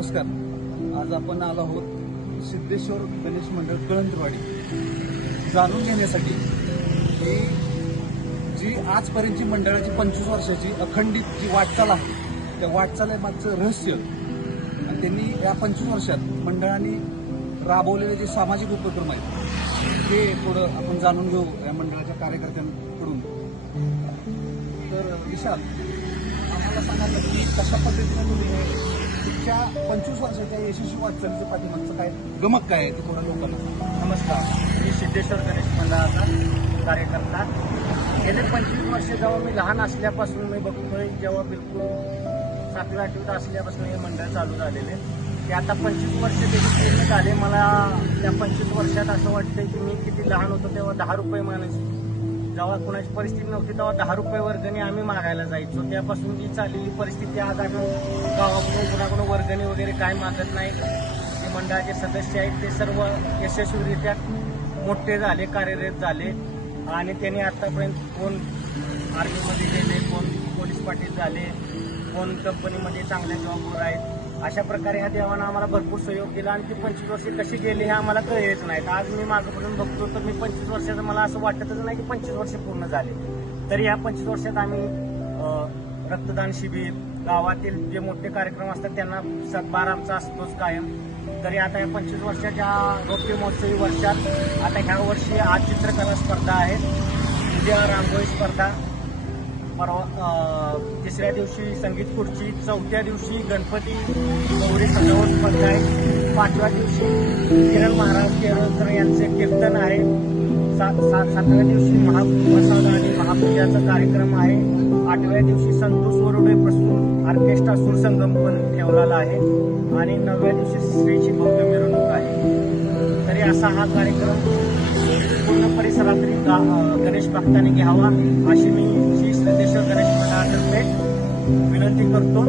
नमस्कार. आज आपण आलो आहोत सिद्धेश्वर गणेश मंडळ कळंत्रवाडी जाणून घेण्यासाठी की जी आजपर्यंतची मंडळाची 25 वर्षाची अखंडित जी वाटचाल आहे त्या वाटचालीमागचं रहस्य आणि त्यांनी या 25 वर्षात मंडळाने राबवलेले जे सामाजिक उपक्रम आहेत ते थोडं आपण जाणून घेऊ या मंडळाच्या कार्यकर्त्यांकडून. तर विशाल, आम्हाला सांगा की कशा पद्धतीने तुम्ही तुमच्या 25 वर्षाच्या यशस्वी वाटचालीच्या पाठीमागचं काय गमक काय आहे ते थोडं लोकांना सांगा. नमस्कार, मी सिद्धेश्वर गणेश मंडळाचा कार्यकर्ता. गेले 25 वर्ष जेव्हा मी लहान असल्यापासून मी बघतोय, जेव्हा बिलकुल 7वी-8वीत असल्यापासून हे मंडळ चालू झालेले ते आता 25 वर्ष देखील पूर्ण झाले. मला त्या 25 वर्षात असं वाटतंय की मी किती लहान होतो तेव्हा 10 रुपये मानायचे. जेव्हा कोणाची परिस्थिती नव्हती तेव्हा 10 रुपये वर्गणी आम्ही मागायला जायचो. त्यापासून जी चाललेली परिस्थिती आज आम्ही गावाकडून कोणाकडून वर्गणी वगैरे काय मागत नाही. जे मंडळाचे सदस्य आहेत ते सर्व यशस्वीरित्या मोठे झाले, कार्यरत झाले आणि त्यांनी आतापर्यंत कोण आर्मीमध्ये गेले, कोण पोलीस पाटील झाले, कोण कंपनीमध्ये चांगल्या जॉबवर आहेत. अशा प्रकारे ह्या देवानं आम्हाला भरपूर सहयोग दिला आणि ती 25 वर्षे कशी गेली हे आम्हाला कळलेच नाहीत. आज मी मागपर्यंत बघतो तर मी 25 वर्षाचं मला असं वाटतच नाही की 25 वर्ष पूर्ण झाले. तरी ह्या 25 वर्षात आम्ही रक्तदान शिबिर, गावातील जे मोठे कार्यक्रम असतात त्यांना सत्कार आमचा असतोच कायम. तरी आता या 25 वर्षाच्या रौप्य महोत्सवी वर्षात आता ह्या वर्षी आज चित्रकला स्पर्धा आहे, उद्या रांगोळी स्पर्धा, परवा 3ऱ्या दिवशी संगीत खुर्ची, 4थ्या दिवशी गणपती गौरी सजावट स्पर्धा आहे, 5व्या दिवशी किरण महाराज केरळकर यांचे कीर्तन आहे, 7व्या दिवशी महाप्रसाद आणि महापूजाचा कार्यक्रम आहे, 8व्या दिवशी संतोष वरुडे प्रस्तुत ऑर्केस्ट्रा सुरसंगम पण ठेवलेला आहे आणि 9व्या दिवशी श्रीची भव्य मिरवणूक आहे. तरी असा हा कार्यक्रम पूर्ण परिसरातील गणेश भक्तांनी घ्यावा अशी मी श्री सिद्धेश्वर गणेश मंडळातर्फे विनंती करतो.